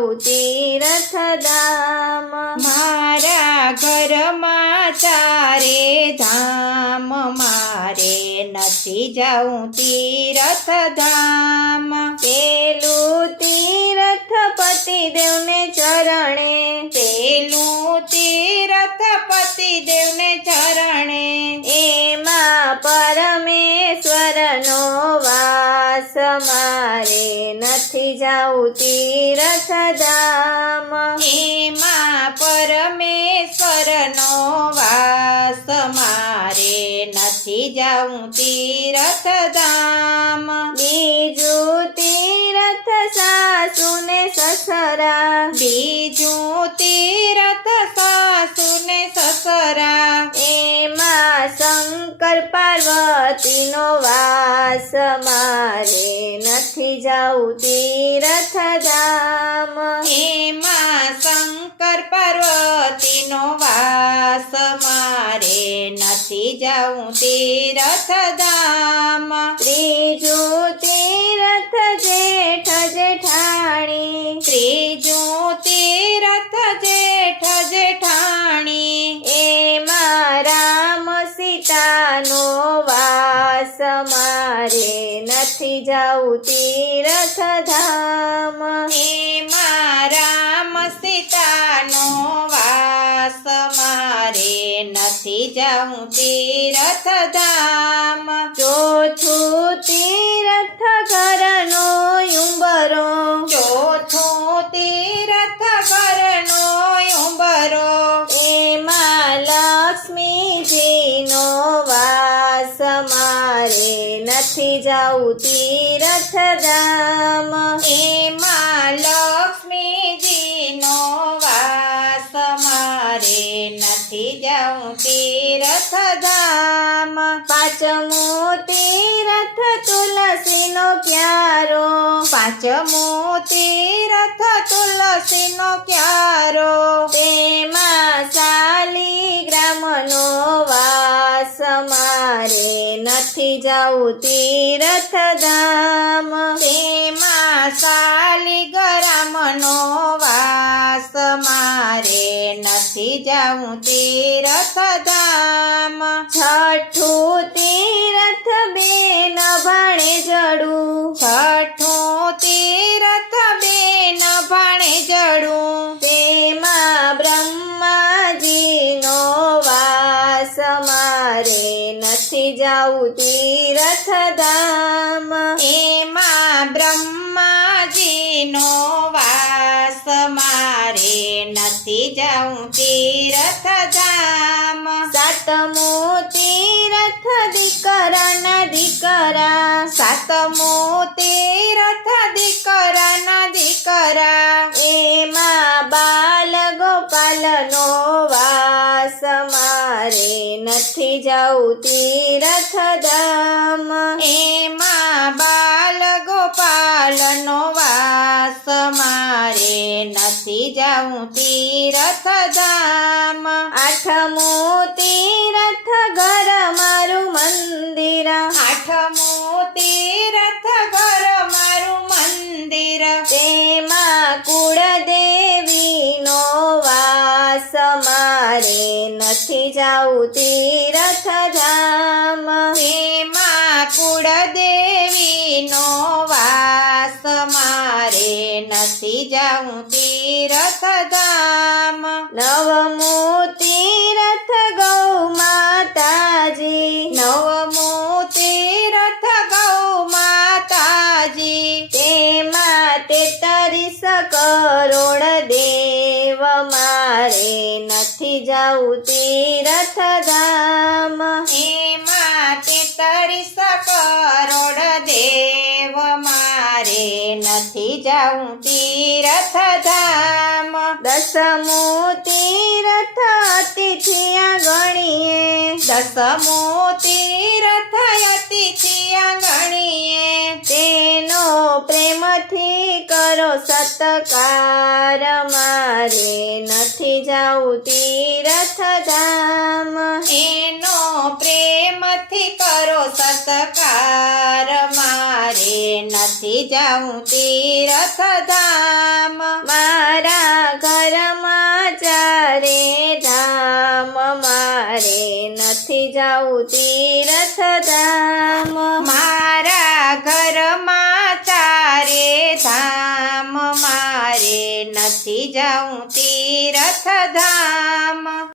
જાઉં તીર્થધામ મારા ઘરમાં ચારે ધામ મારે નથી જાઉં તીર્થધામ પેલું તીર્થ પતિદેવને ચરણે પેલું તીર્થ પતિદેવને ચરણે એમાં પરમેશ્વરનો વાસ મારે નથી જાઉં તીર્થધામ એમાં પરમેશ્વરનો વાસ મારે નથી જાઉં તીર્થધામ બીજું તીર્થ સાસુને સસરા બીજું તીર્થ સાસુને સસરા એમાં શંકર પાર્વતીનો વાસ મારે નથી જાઉં તીર્થધામ એમાં શંકર પાર્વતીનો વાસ મારે નથી જાઉં તીર્થધામ ત્રીજું તીર્થ જેઠ જેઠાણી ત્રીજું તીર્થ જેઠ જેઠાણી એમાં રામ સીતાનો વાસ મારે નથી જાઉં તીર્થધામ એમાં રામ સીતાનો વાસ મારે નથી જાઉં તીર્થધામ ચોથું તીર્થ ઘરનો ઉંબરો ચોથું તીર્થ ઘરનો ઉંબરો એમાં લક્ષ્મીજીનો વાસ મારે નથી જાઉં તીર્થધામ એમાં લક્ષ્મીજીનો વાસ મારે નથી જાઉં તીર્થધામ પાંચમું તીર્થ તુલસીનો ક્યારો પાંચમું તીર્થ તુલસીનો ક્યારો તેમાં શાલિગ્રામનો વાસ મારે નથી જાઉં તીર્થધામ તેમાં શાલિગ્રામનો વાસ મારે નથી જાઉં તીર્થધામ છઠ્ઠું તીર્થ બેન ભણે જડું છઠ્ઠું તીર્થ બેન ભણે જડું તેમાં બ્રહ્માજીનો વાસ મારે નથી જાઉં તીર્થધામ એમાં બ્રહ્માજીનો વાસ મારે નથી જાઉં તીર્થધામ સાતમું તીર્થ દીકરાના દીકરા સાતમું તીર્થ દીકરાના દીકરા એમાં બાલ ગોપાલનો વાસ મારે નથી જાઉં તીર્થધામ એમાં બાલ ગોપાલનો વાસ મારે નથી જાઉં તીર્થધામ આઠમું તીર્થ ઘર મારું મંદિર આઠમું તીર્થ ઘર મારું મંદિર તેમાં કુળદેવીનો વાસ મારે નથી જાઉં તીર્થધામ એમાં કુળદેવીનો વાસ મારે નથી જાઉં તીર્થધામ નવમું તીર્થ ગૌ માતાજી નવમું તીર્થ ગૌ માતાજી તેમાં 33 કરોડ દેવ મારે નથી જાઉં તીર્થધામ એમાં 33 કરોડ દેવ મારે નથી જાઉં તીર્થધામ દસમું તીર્થ અતિથિયા ગણીએ દસમું તીર્થ અતિથિયા ગણીએ તેનો પ્રેમથી કરો સત્કાર મારે નથી જાઉં તીર્થધામ એનો પ્રેમથી કરો સત્કાર મારે નથી જાઉં તીર્થધામ મા જાઉં તીર્થધામ. મારા ઘરમાં ચારે ધામ મારે નથી જાઉં તીર્થધામ.